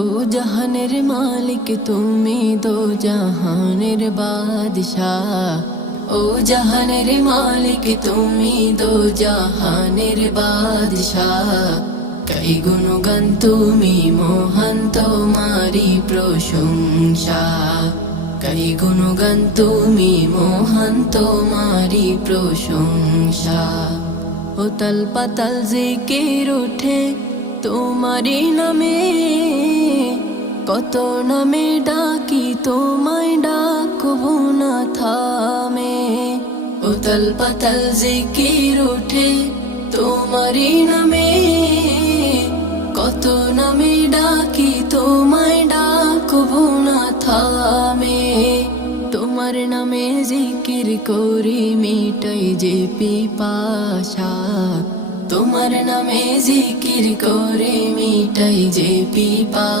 ও জাহানের মালিক তুমি, দো জাহানের বাদশাহ। ও জাহানের মালিক তুমি, দো জাহানের বাদশাহ। কাই গুণগান তুমি মহান, তোমারি প্রশংসা। কাই গুণগান তুমি মহান, তোমারি প্রশংসা। উতাল পাতাল জিকির উঠে তোমারি নামে, কত নামে ডাকি তোমায় ডাকবো না থামে। উতাল পাতাল জিকির উঠে তোমারি নামে, কত নামে ডাকি তোমায় ডাকবো না থামে। তোমার নামে জিকির করি মিটাই যে পিপাসা। তোমার নামে জিকির করে মিটাই যে পিপাসা।